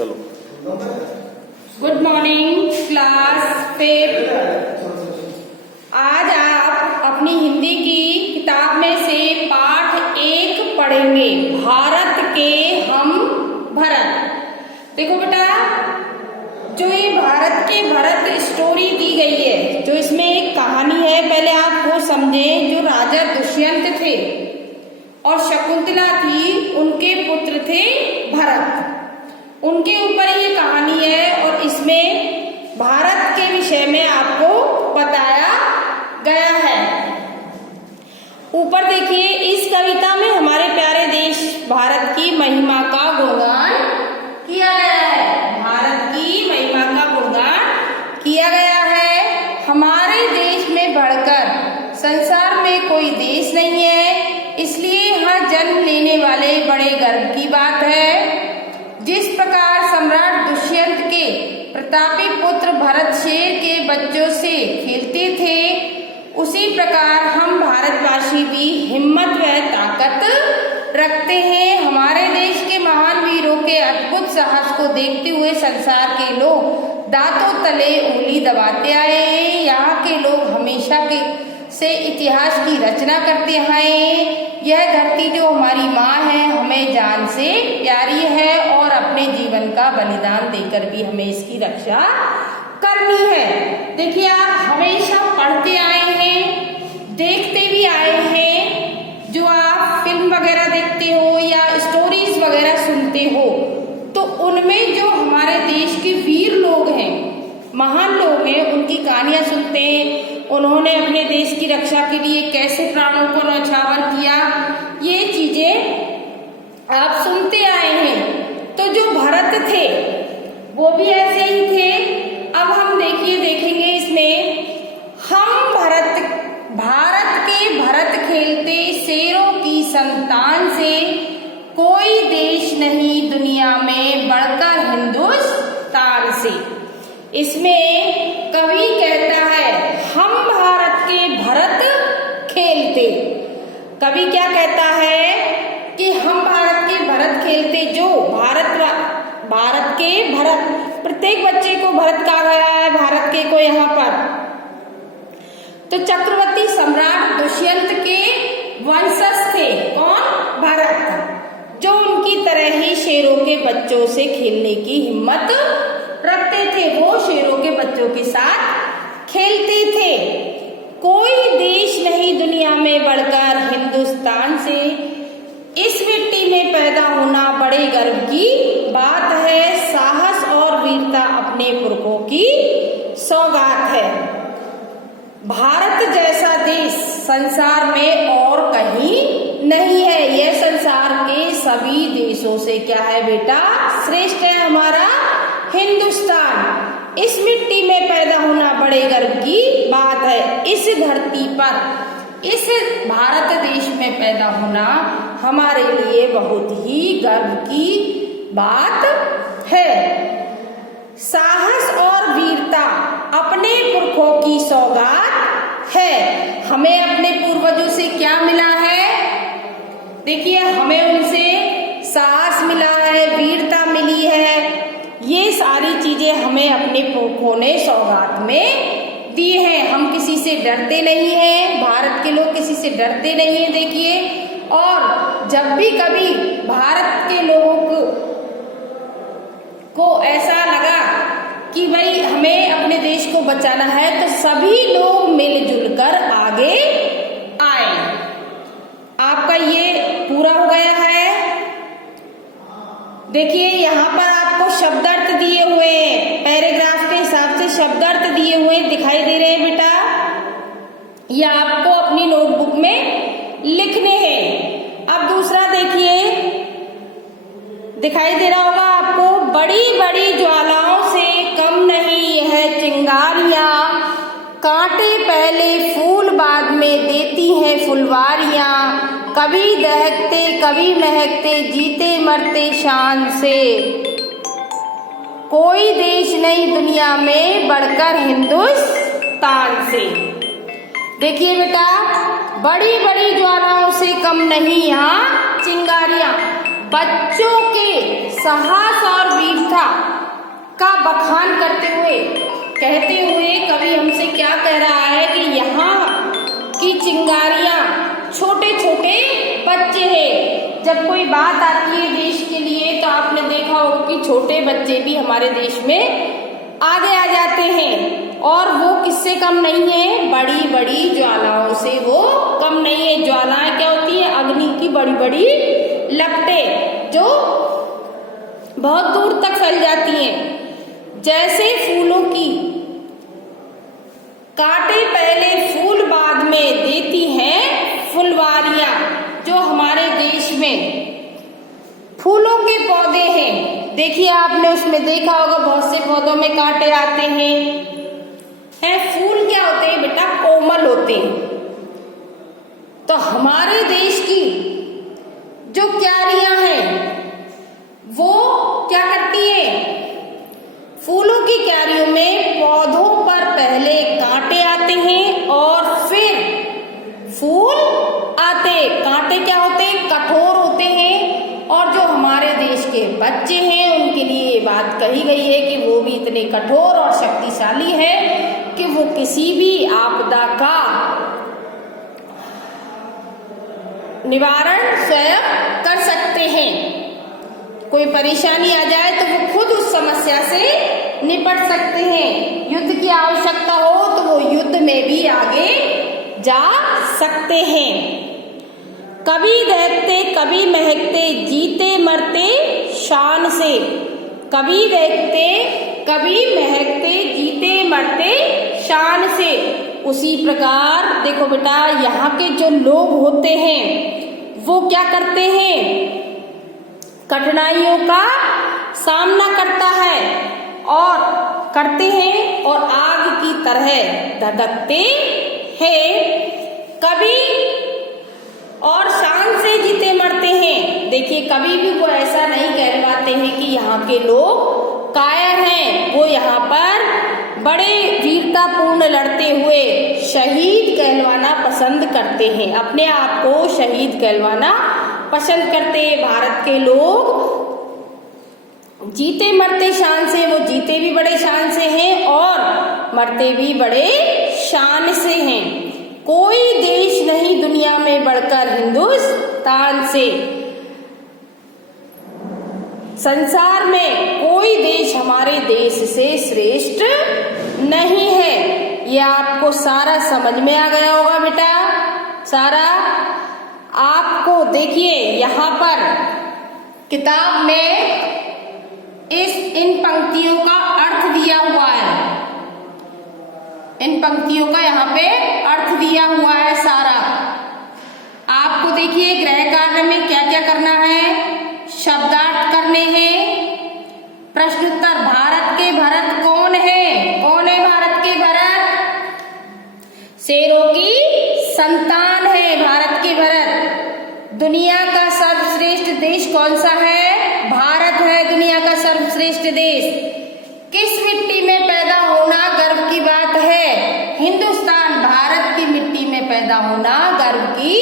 चलो। Good morning class 5। आज आप अपनी हिंदी की किताब में से पाठ 1 पढ़ेंगे, भारत के हम भरत। देखो बेटा, जो ये भारत के भरत स्टोरी दी गई है, जो इसमें एक कहानी है, पहले आप वो समझें। जो राजा दुष्यंत थे और शकुंतला थी, उनके पुत्र थे भरत, उनके ऊपर ये कहानी है और इसमें भारत के विषय में आपको बताया गया है। ऊपर देखिए, इस कविता में हमारे प्यारे देश भारत की महिमा का गुणगान किया गया है। भारत की महिमा का गुणगान किया गया है। हमारे देश में बढ़कर संसार में कोई देश नहीं है, इसलिए यहाँ जन्म लेने वाले बड़े गर्व की बात है। जिस प्रकार सम्राट दुष्यंत के प्रतापी पुत्र भरत शेर के बच्चों से खेलते थे, उसी प्रकार हम भारतवासी भी हिम्मत व ताकत रखते हैं। हमारे देश के महान वीरों के अद्भुत साहस को देखते हुए संसार के लोग दांतों तले उंगली दबाते आए हैं। यहाँ के लोग हमेशा से इतिहास की रचना करते हैं। यह धरती जो हमारी माँ है, हमें जान से प्यारी है और अपने जीवन का बलिदान देकर भी हमें इसकी रक्षा करनी है। देखिए, आप हमेशा पढ़ते आए हैं, देखते भी आए हैं। जो आप फिल्म वगैरह देखते हो या स्टोरीज वगैरह सुनते हो, तो उनमें जो हमारे देश के वीर लोग हैं, महान लोग हैं, उनकी कहानियां सुनते हैं। उन्होंने अपने देश की रक्षा के लिए कैसे प्राणों को न्यौछावर किया, ये चीजें आप सुनते आए हैं। तो जो भरत थे वो भी ऐसे ही थे। अब हम देखेंगे इसमें, हम भारत के भरत खेलते शेरों की संतान से, कोई देश नहीं दुनिया में बढ़कर हिंदुस्तान से। इसमें कवि कहता है, हम भारत के भरत खेलते। कवि क्या कहता है कि हम भारत के भरत खेलते। जो भारत के भरत, प्रत्येक बच्चे को भरत कहा गया है, भारत के को यहाँ पर। तो चक्रवर्ती सम्राट दुष्यंत के वंशज थे कौन? भरत, जो उनकी तरह ही शेरों के बच्चों से खेलने की हिम्मत रखते थे। वो शेरों के बच्चों के साथ खेलते थे। कोई देश नहीं दुनिया में बढ़कर हिंदुस्तान से। इस मिट्टी में पैदा होना बड़े गर्व की बात है। साहस और वीरता अपने पुरखों की सौगात है। भारत जैसा देश संसार में और कहीं नहीं है। यह संसार के सभी देशों से क्या है बेटा? श्रेष्ठ है हमारा हिंदुस्तान। इस मिट्टी में पैदा होना बड़े गर्व की बात है। इस धरती पर, इस भारत देश में पैदा होना हमारे लिए बहुत ही गर्व की बात है। साहस और वीरता अपने पुरखों की सौगात है। हमें अपने पूर्वजों से क्या मिला है? देखिए, हमें उनसे साहस मिला है, वीरता मिली है। ये सारी चीजें हमें अपने पुरखों ने सौगात में दी हैं। हम किसी से डरते नहीं हैं। भारत के लोग किसी से डरते नहीं हैं। देखिए, और जब भी कभी भारत के लोगों को ऐसा लगा कि भाई हमें अपने देश को बचाना है, तो सभी लोग मिलजुल कर आगे आए। आपका ये पूरा हो गया है। देखिए, यहाँ पर आपको शब्दार्थ दिए हुए हैं, पैराग्राफ के हिसाब से शब्दार्थ दिए हुए दिखाई दे रहे हैं बेटा। ये आपको अपनी नोटबुक में लिखने हैं। अब दूसरा देखिए, दिखाई दे रहा होगा आपको, बड़ी बड़ी ज्वालाओं से कम नहीं यह चिंगारियां, कांटे पहले फूल बाद में देती हैं फुलवारियां, कभी दहकते कभी महकते जीते मरते शान से, कोई देश नहीं दुनिया में बढ़कर हिंदुस्तान से। देखिए बेटा, बड़ी बड़ी ज्वालाओं से कम नहीं यहाँ चिंगारियां। बच्चों के साहस और वीरता बखान करते हुए, कहते हुए कवि हमसे क्या कह रहा है कि यहाँ की चिंगारियां छोटे छोटे बच्चे हैं। जब कोई बात आती है देश के लिए तो आपने देखा होगा कि छोटे बच्चे भी हमारे देश में आगे आ जाते हैं, और वो किससे कम नहीं है, बड़ी बड़ी ज्वालाओं से वो कम नहीं है। ज्वालाएं क्या होती है, अग्नि की बड़ी बड़ी लपटें जो बहुत दूर तक फैल जाती हैं। जैसे फूलों की कांटे पहले फूल बाद में देती हैं फुलवारियां, जो हमारे देश में फूलों के पौधे हैं। देखिए आपने उसमें देखा होगा बहुत से पौधों में कांटे आते हैं। फूल क्या होते हैं बेटा, कोमल होते हैं। तो हमारे देश की जो क्यारियां हैं वो क्या करती है, फूलों की क्यारियों में पौधों पर पहले कांटे आते हैं और फिर फूल आते। कांटे क्या होते हैं, कठोर होते हैं, और जो हमारे देश के बच्चे हैं उनके लिए ये बात कही गई है कि वो भी इतने कठोर और शक्तिशाली है कि वो किसी भी आपदा का निवारण स्वयं कर सकते हैं। कोई परेशानी आ जाए तो वो खुद उस समस्या से निपट सकते हैं। युद्ध की आवश्यकता हो तो वो युद्ध में भी आगे जा सकते हैं। कभी दहकते कभी महकते जीते मरते शान से, कभी दहकते कभी महकते जीते मरते शान से। उसी प्रकार देखो बेटा, यहाँ के जो लोग होते हैं वो क्या करते हैं, कठिनाइयों का सामना करते हैं और आग की तरह धधकते हैं, कभी और शान से जीते मरते हैं। देखिए कभी भी वो ऐसा नहीं कहलवाते हैं कि यहाँ के लोग कायर हैं। वो यहाँ पर बड़े वीरतापूर्ण लड़ते हुए शहीद कहलवाना पसंद करते हैं, अपने आप को शहीद कहलवाना पसंद करते हैं। भारत के लोग जीते मरते शान से, वो जीते भी बड़े शान से हैं और मरते भी बड़े शान से हैं। कोई देश नहीं दुनिया में बढ़कर हिंदुस्तान से, संसार में कोई देश हमारे देश से श्रेष्ठ नहीं है। ये आपको सारा समझ में आ गया होगा बेटा, सारा आपको देखिए यहाँ पर किताब में इन पंक्तियों का अर्थ दिया हुआ है। इन पंक्तियों का यहाँ पे अर्थ दिया हुआ है सारा। आपको देखिए गृह कार्य में क्या क्या करना है, शब्दार्थ करने हैं, प्रश्नोत्तर। भारत के भरत कौन है, कौन है भारत के भरत, शेरों की संतान है भारत के भरत। दुनिया का सर्वश्रेष्ठ देश कौन सा है, भारत है दुनिया का सर्वश्रेष्ठ देश। किस मिट्टी में पैदा होना गर्व की बात है, हिंदुस्तान, भारत की मिट्टी में पैदा होना गर्व की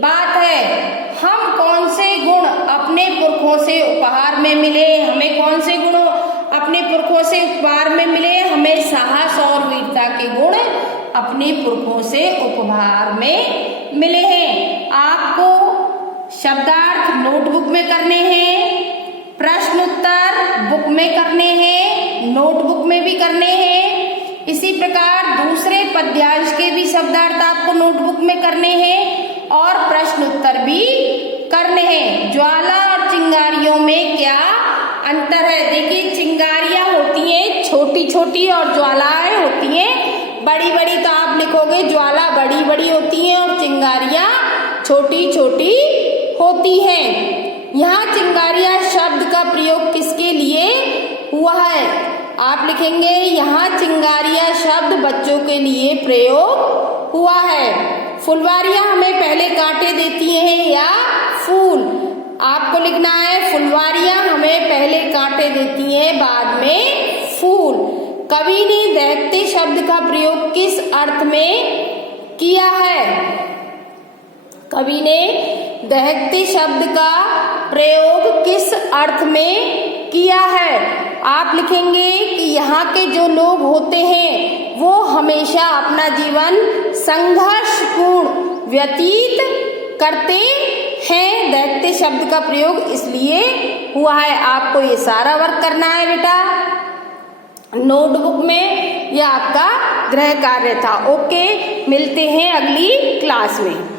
बात है। हम कौन से गुण अपने पुरखों से उपहार में मिले, हमें कौन से गुण अपने पुरखों से उपहार में मिले, हमें साहस और वीरता के गुण अपने पुरखों से उपहार में मिले हैं। आपको शब्दार्थ नोटबुक में करने हैं, प्रश्न उत्तर बुक में करने हैं, नोटबुक में भी करने हैं। इसी प्रकार दूसरे पद्यांश के भी शब्दार्थ आपको नोटबुक में करने हैं और प्रश्न उत्तर भी करने हैं। ज्वाला और चिंगारियों में क्या अंतर है, देखिए चिंगारियां होती हैं छोटी छोटी और ज्वालाएं होती हैं बड़ी बड़ी। तो आप लिखोगे ज्वाला बड़ी बड़ी होती है और चिंगारियां छोटी छोटी होती हैं। यहाँ चिंगारियां शब्द का प्रयोग किसके लिए हुआ है, आप लिखेंगे यहाँ चिंगारियां शब्द बच्चों के लिए प्रयोग हुआ है। फुलवारियां हमें पहले कांटे देती हैं या फूल, आपको लिखना है फुलवारियां हमें पहले कांटे देती हैं बाद में फूल। कवि ने दहकते शब्द का प्रयोग किस अर्थ में किया है, कवि ने दहकते शब्द का प्रयोग किस अर्थ में किया है। आप लिखेंगे कि यहाँ के जो लोग होते हैं वो हमेशा अपना जीवन संघर्षपूर्ण व्यतीत करते हैं। दैत्य शब्द का प्रयोग इसलिए हुआ है। आपको ये सारा वर्क करना है बेटा नोटबुक में, यह आपका गृह कार्य था। ओके, मिलते हैं अगली क्लास में।